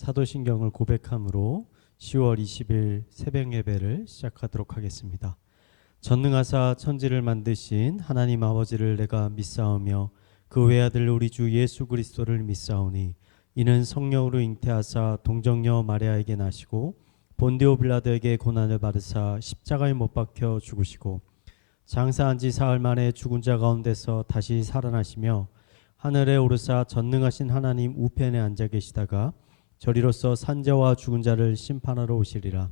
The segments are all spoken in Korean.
사도신경을 고백함으로 10월 20일 새벽 예배를 시작하도록 하겠습니다. 전능하사 천지를 만드신 하나님 아버지를 내가 믿사오며 그 외아들 우리 주 예수 그리스도를 믿사오니 이는 성령으로 잉태하사 동정녀 마리아에게 나시고 본디오 빌라도에게 고난을 받으사 십자가에 못 박혀 죽으시고 장사한 지 사흘 만에 죽은 자 가운데서 다시 살아나시며 하늘에 오르사 전능하신 하나님 우편에 앉아 계시다가 저리로서 산자와 죽은 자를 심판하러 오시리라.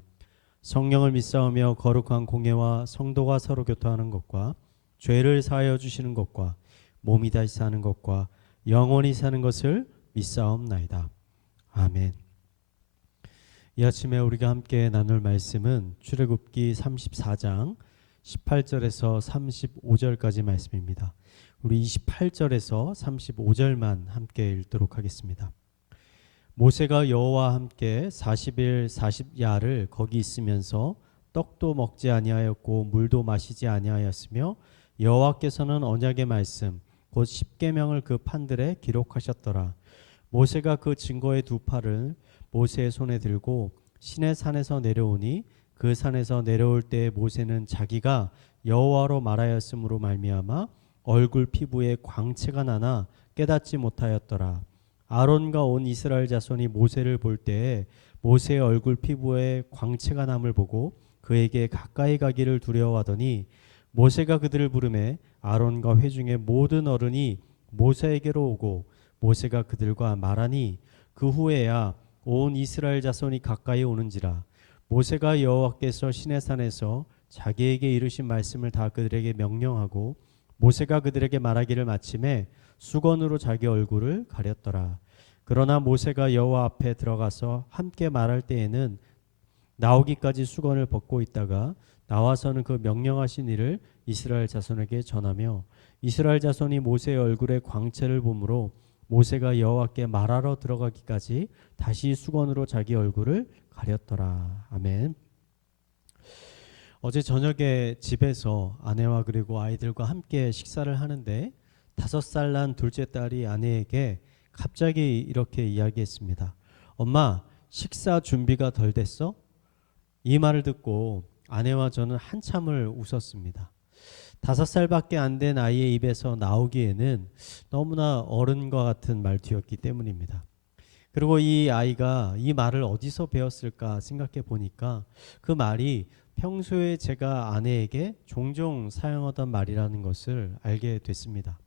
성령을 믿사오며 거룩한 공예와 성도가 서로 교통하는 것과 죄를 사하여 주시는 것과 몸이 다시 사는 것과 영원히 사는 것을 믿사옵나이다. 아멘. 이 아침에 우리가 함께 나눌 말씀은 출애굽기 34장 18절에서 35절까지 말씀입니다. 우리 28절에서 35절만 함께 읽도록 하겠습니다. 모세가 여호와와 함께 40일 40야를 거기 있으면서 떡도 먹지 아니하였고 물도 마시지 아니하였으며 여호와께서는 언약의 말씀 곧 십계명을 그 판들에 기록하셨더라. 모세가 그 증거의 두 팔을 모세의 손에 들고 시내 산에서 내려오니 그 산에서 내려올 때 모세는 자기가 여호와로 말하였으므로 말미암아 얼굴 피부에 광채가 나나 깨닫지 못하였더라. 아론과 온 이스라엘 자손이 모세를 볼 때에 모세의 얼굴 피부에 광채가 남을 보고 그에게 가까이 가기를 두려워하더니 모세가 그들을 부르매 아론과 회중의 모든 어른이 모세에게로 오고 모세가 그들과 말하니 그 후에야 온 이스라엘 자손이 가까이 오는지라. 모세가 여호와께서 시내산에서 자기에게 이르신 말씀을 다 그들에게 명령하고 모세가 그들에게 말하기를 마침에 수건으로 자기 얼굴을 가렸더라. 그러나 모세가 여호와 앞에 들어가서 함께 말할 때에는 나오기까지 수건을 벗고 있다가 나와서는 그 명령하신 일을 이스라엘 자손에게 전하며 이스라엘 자손이 모세의 얼굴에 광채를 보므로 모세가 여호와께 말하러 들어가기까지 다시 수건으로 자기 얼굴을 가렸더라. 아멘. 어제 저녁에 집에서 아내와 그리고 아이들과 함께 식사를 하는데 5살 난 둘째 딸이 아내에게 갑자기 이렇게 이야기했습니다. 엄마, 식사 준비가 덜 됐어? 이 말을 듣고 아내와 저는 한참을 웃었습니다. 5살밖에 안 된 아이의 입에서 나오기에는 너무나 어른과 같은 말투였기 때문입니다. 그리고 이 아이가 이 말을 어디서 배웠을까 생각해 보니까 그 말이 평소에 제가 아내에게 종종 사용하던 말이라는 것을 알게 됐습니다.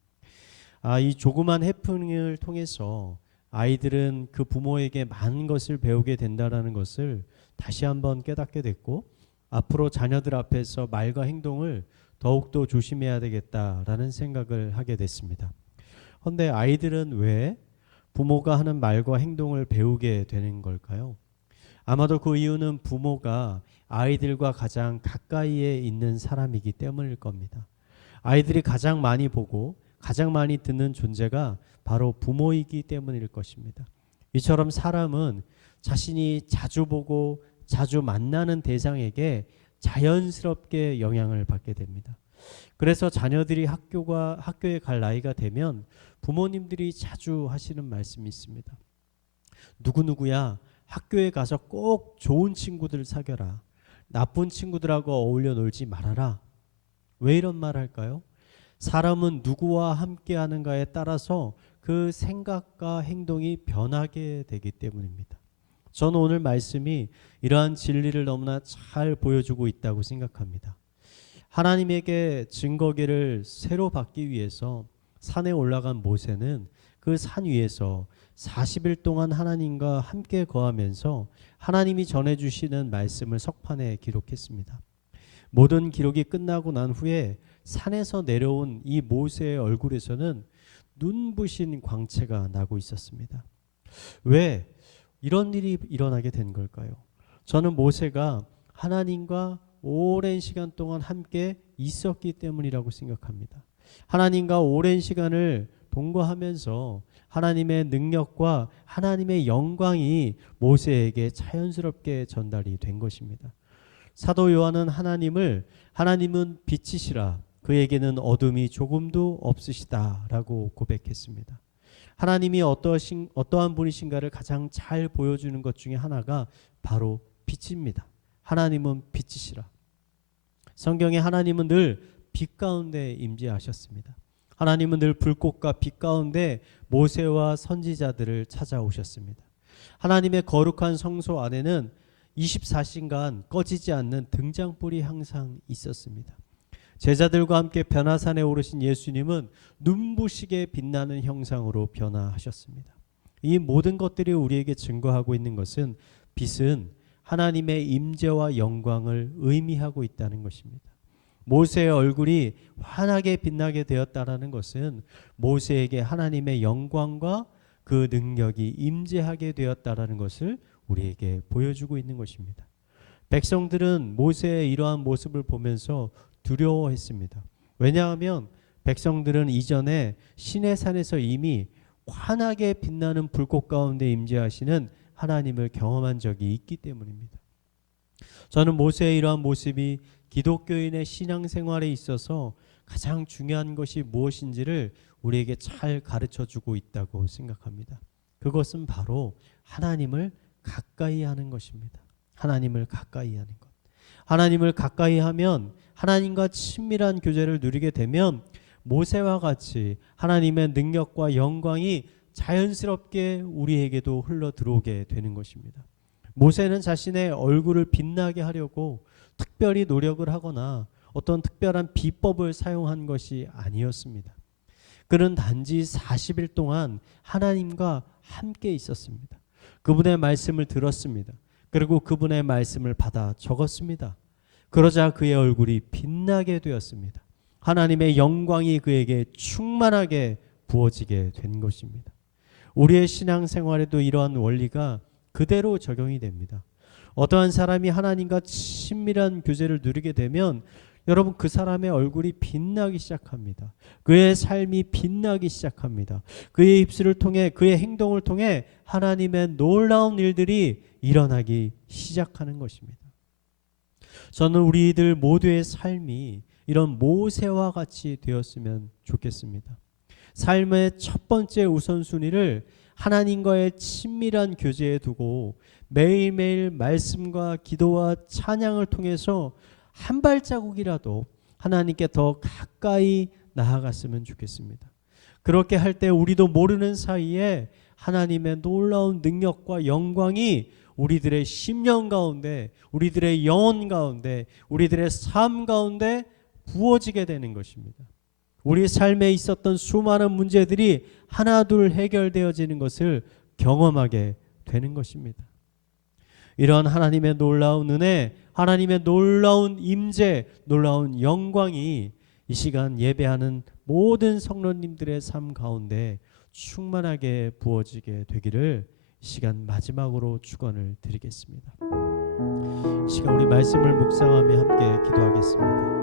이 조그만 해프닝을 통해서 아이들은 그 부모에게 많은 것을 배우게 된다는 것을 다시 한번 깨닫게 됐고 앞으로 자녀들 앞에서 말과 행동을 더욱더 조심해야 되겠다라는 생각을 하게 됐습니다. 그런데 아이들은 왜 부모가 하는 말과 행동을 배우게 되는 걸까요? 아마도 그 이유는 부모가 아이들과 가장 가까이에 있는 사람이기 때문일 겁니다. 아이들이 가장 많이 보고 가장 많이 듣는 존재가 바로 부모이기 때문일 것입니다. 이처럼 사람은 자신이 자주 보고 자주 만나는 대상에게 자연스럽게 영향을 받게 됩니다. 그래서 자녀들이 학교에 갈 나이가 되면 부모님들이 자주 하시는 말씀이 있습니다. 누구누구야, 학교에 가서 꼭 좋은 친구들 사귀어라. 나쁜 친구들하고 어울려 놀지 말아라. 왜 이런 말 할까요? 사람은 누구와 함께 하는가에 따라서 그 생각과 행동이 변하게 되기 때문입니다. 저는 오늘 말씀이 이러한 진리를 너무나 잘 보여주고 있다고 생각합니다. 하나님에게 증거기를 새로 받기 위해서 산에 올라간 모세는 그 산 위에서 40일 동안 하나님과 함께 거하면서 하나님이 전해주시는 말씀을 석판에 기록했습니다. 모든 기록이 끝나고 난 후에 산에서 내려온 이 모세의 얼굴에서는 눈부신 광채가 나고 있었습니다. 왜 이런 일이 일어나게 된 걸까요? 저는 모세가 하나님과 오랜 시간 동안 함께 있었기 때문이라고 생각합니다. 하나님과 오랜 시간을 동거하면서 하나님의 능력과 하나님의 영광이 모세에게 자연스럽게 전달이 된 것입니다. 사도 요한은 하나님은 빛이시라 그에게는 어둠이 조금도 없으시다라고 고백했습니다. 하나님이 어떠한 분이신가를 가장 잘 보여주는 것 중에 하나가 바로 빛입니다. 하나님은 빛이시라. 성경에 하나님은 늘 빛 가운데 임재하셨습니다. 하나님은 늘 불꽃과 빛 가운데 모세와 선지자들을 찾아오셨습니다. 하나님의 거룩한 성소 안에는 24시간 꺼지지 않는 등잔불이 항상 있었습니다. 제자들과 함께 변화산에 오르신 예수님은 눈부시게 빛나는 형상으로 변화하셨습니다. 이 모든 것들이 우리에게 증거하고 있는 것은 빛은 하나님의 임재와 영광을 의미하고 있다는 것입니다. 모세의 얼굴이 환하게 빛나게 되었다는 것은 모세에게 하나님의 영광과 그 능력이 임재하게 되었다는 것을 우리에게 보여주고 있는 것입니다. 백성들은 모세의 이러한 모습을 보면서 두려워했습니다. 왜냐하면 백성들은 이전에 시내산에서 이미 환하게 빛나는 불꽃 가운데 임재하시는 하나님을 경험한 적이 있기 때문입니다. 저는 모세의 이러한 모습이 기독교인의 신앙생활에 있어서 가장 중요한 것이 무엇인지를 우리에게 잘 가르쳐주고 있다고 생각합니다. 그것은 바로 하나님을 가까이 하는 것입니다. 하나님을 가까이 하는 것. 하나님을 가까이 하면 하나님과 친밀한 교제를 누리게 되면 모세와 같이 하나님의 능력과 영광이 자연스럽게 우리에게도 흘러 들어오게 되는 것입니다. 모세는 자신의 얼굴을 빛나게 하려고 특별히 노력을 하거나 어떤 특별한 비법을 사용한 것이 아니었습니다. 그는 단지 40일 동안 하나님과 함께 있었습니다. 그분의 말씀을 들었습니다. 그리고 그분의 말씀을 받아 적었습니다. 그러자 그의 얼굴이 빛나게 되었습니다. 하나님의 영광이 그에게 충만하게 부어지게 된 것입니다. 우리의 신앙생활에도 이러한 원리가 그대로 적용이 됩니다. 어떠한 사람이 하나님과 친밀한 교제를 누리게 되면 여러분 그 사람의 얼굴이 빛나기 시작합니다. 그의 삶이 빛나기 시작합니다. 그의 입술을 통해 그의 행동을 통해 하나님의 놀라운 일들이 일어나기 시작하는 것입니다. 저는 우리들 모두의 삶이 이런 모세와 같이 되었으면 좋겠습니다. 삶의 첫 번째 우선순위를 하나님과의 친밀한 교제에 두고 매일매일 말씀과 기도와 찬양을 통해서 한 발자국이라도 하나님께 더 가까이 나아갔으면 좋겠습니다. 그렇게 할 때 우리도 모르는 사이에 하나님의 놀라운 능력과 영광이 우리들의 심령 가운데, 우리들의 영혼 가운데, 우리들의 삶 가운데 부어지게 되는 것입니다. 우리 삶에 있었던 수많은 문제들이 하나둘 해결되어지는 것을 경험하게 되는 것입니다. 이런 하나님의 놀라운 은혜, 하나님의 놀라운 임재, 놀라운 영광이 이 시간 예배하는 모든 성도님들의 삶 가운데 충만하게 부어지게 되기를 이 시간 마지막으로 축원을 드리겠습니다. 이 시간 우리 말씀을 묵상하며 함께 기도하겠습니다.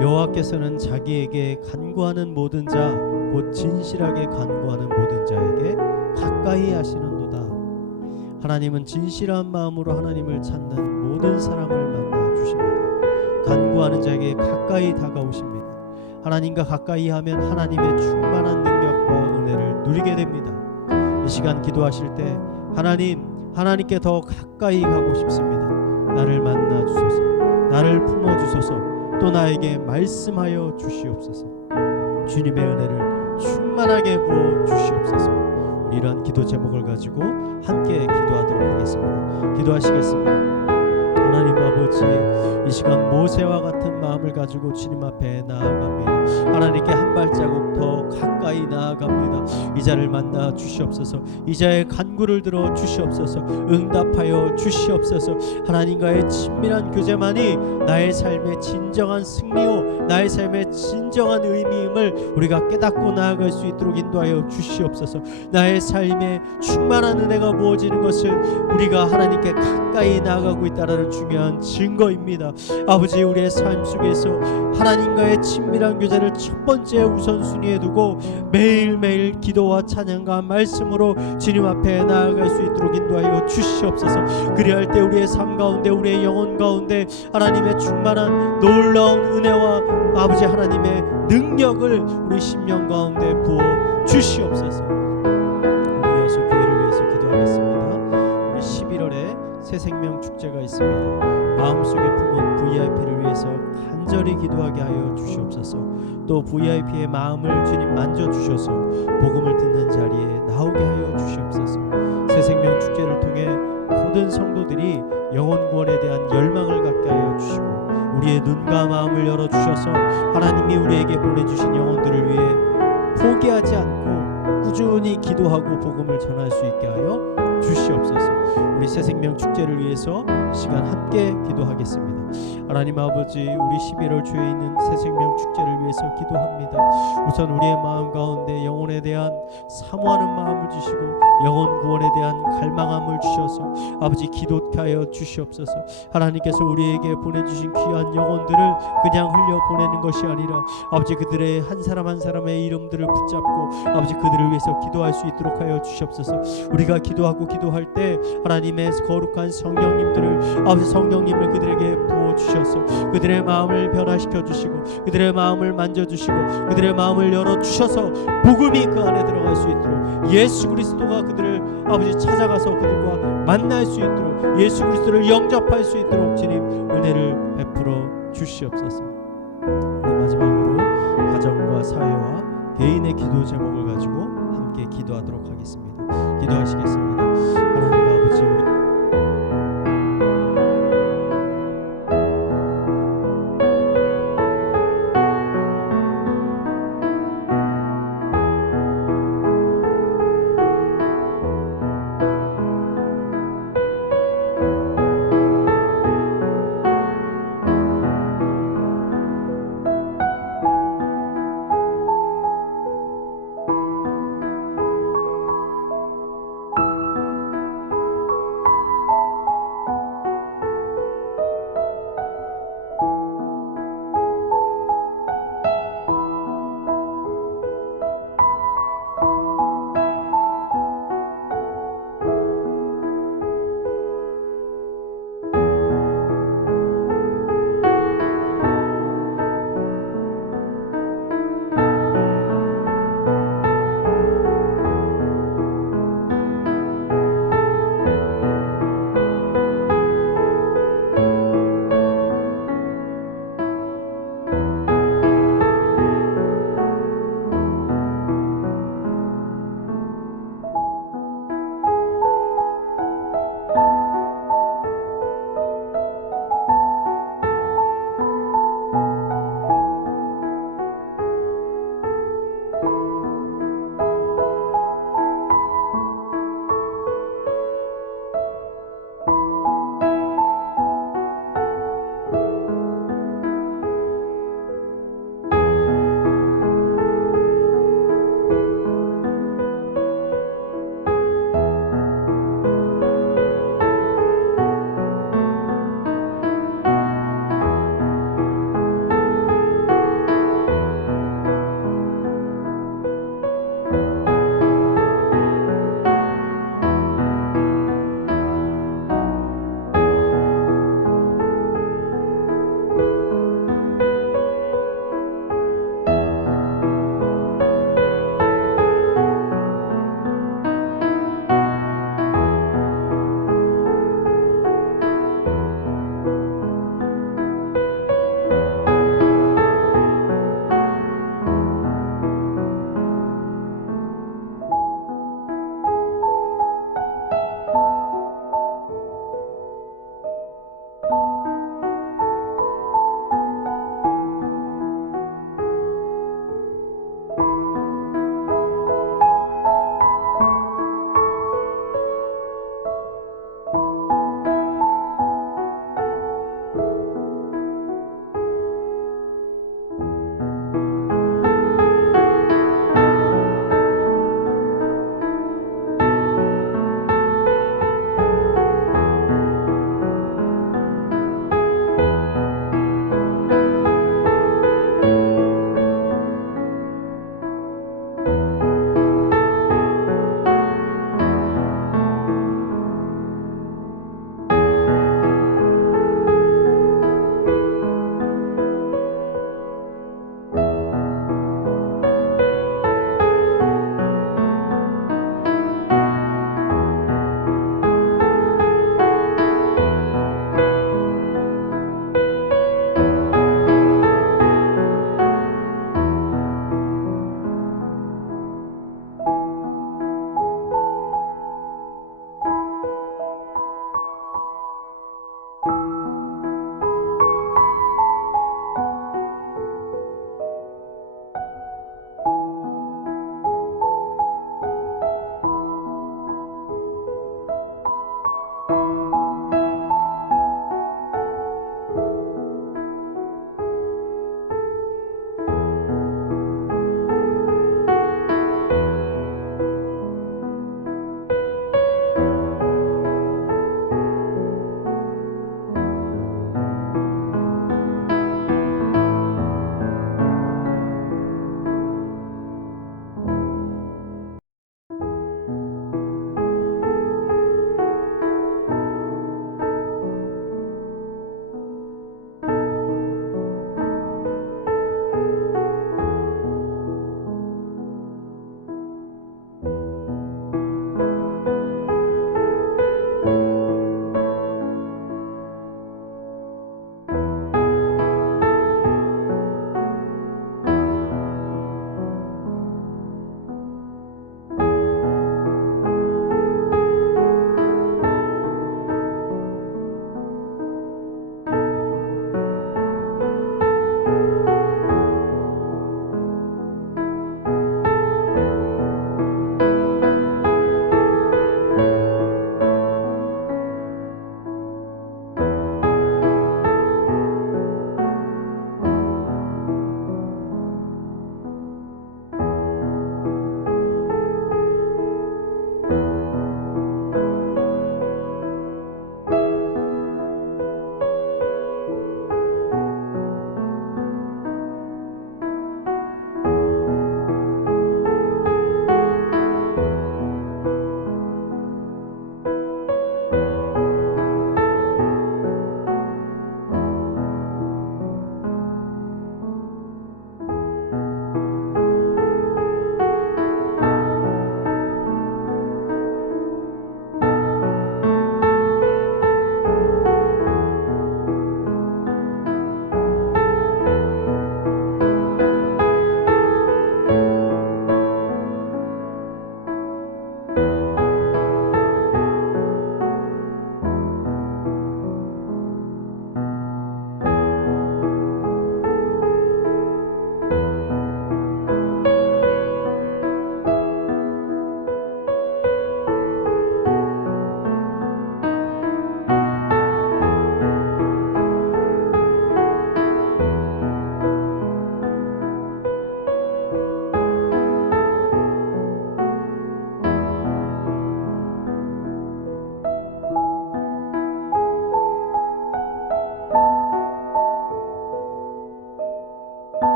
여호와께서는 자기에게 간구하는 모든 자, 곧 진실하게 간구하는 모든 자에게 가까이 하시는도다. 하나님은 진실한 마음으로 하나님을 찾는 모든 사람을 만나 주십니다. 간구하는 자에게 가까이 다가오십니다. 하나님과 가까이 하면 하나님의 충만한 능력과 은혜를 누리게 됩니다. 이 시간 기도하실 때 하나님께 더 가까이 가고 싶습니다. 나를 만나 주소서, 나를 품어 주소서, 또 나에게 말씀하여 주시옵소서. 주님의 은혜를 충만하게 부어 주시옵소서. 이러한 기도 제목을 가지고 함께 기도하도록 하겠습니다. 기도하시겠습니다. 하나님 아버지, 이 시간 모세와 같은 마음을 가지고 주님 앞에 나아갑니다. 하나님께 한 발자국 더 가까이 나아갑니다. 이 자를 만나 주시옵소서. 이 자의 간구를 들어 주시옵소서. 응답하여 주시옵소서. 하나님과의 친밀한 교제만이 나의 삶의 진정한 승리요, 나의 삶의 진정한 의미임을 우리가 깨닫고 나아갈 수 있도록 인도하여 주시옵소서. 나의 삶에 충만한 은혜가 부어지는 것을 우리가 하나님께 가까이 나아가고 있다는 중요한 증거입니다. 아버지, 우리의 삶 속에서 하나님과의 친밀한 교제를 첫 번째 우선순위에 두고 매일매일 기도와 찬양과 말씀으로 주님 앞에 나아갈 수 있도록 인도하여 주시옵소서. 그리할 때 우리의 삶 가운데, 우리의 영혼 가운데 하나님의 충만한 놀라운 은혜와 아버지 하나님의 능력을 우리 심령 가운데 부어 주시옵소서. 새생명 축제가 있습니다. 마음속에 품은 VIP를 위해서 간절히 기도하게 하여 주시옵소서. 또 VIP의 마음을 주님 만져주셔서 복음을 듣는 자리에 나오게 하여 주시옵소서. 새생명 축제를 통해 모든 성도들이 영혼 구원에 대한 열망을 갖게 하여 주시고 우리의 눈과 마음을 열어주셔서 하나님이 우리에게 보내주신 영혼들을 위해 포기하지 않고 꾸준히 기도하고 복음을 전할 수 있게 하여 주시옵소서. 우리 새생명 축제를 위해서 시간 함께 기도하겠습니다. 하나님 아버지, 우리 11월 주에 있는 새생명 축제를 위해서 기도합니다. 우선 우리의 마음 가운데 영혼에 대한 사모하는 마음을 주시고 영혼 구원에 대한 갈망함을 주셔서 아버지 기도케 하여 주시옵소서. 하나님께서 우리에게 보내주신 귀한 영혼들을 그냥 흘려 보내는 것이 아니라 아버지 그들의 한 사람 한 사람의 이름들을 붙잡고 아버지 그들을 위해서 기도할 수 있도록 하여 주시옵소서. 우리가 기도하고 기도할 때 하나님의 거룩한 성령님들을 아버지 성령님을 그들에게 부어 주셔서 그들의 마음을 변화시켜 주시고 그들의 마음을 만져 주시고 그들의 마음을 열어 주셔서 복음이 그 안에 들어갈 수 있도록 예수 그리스도가 그들을 아버지 찾아가서 그들과 만날 수 있도록 예수 그리스도를 영접할 수 있도록 주님 은혜를 베풀어 주시옵소서. 우리 마지막으로 가정과 사회와 개인의 기도 제목을 가지고 함께 기도하도록 하겠습니다. 기도하시겠습니다. 하나님 아버지, 우리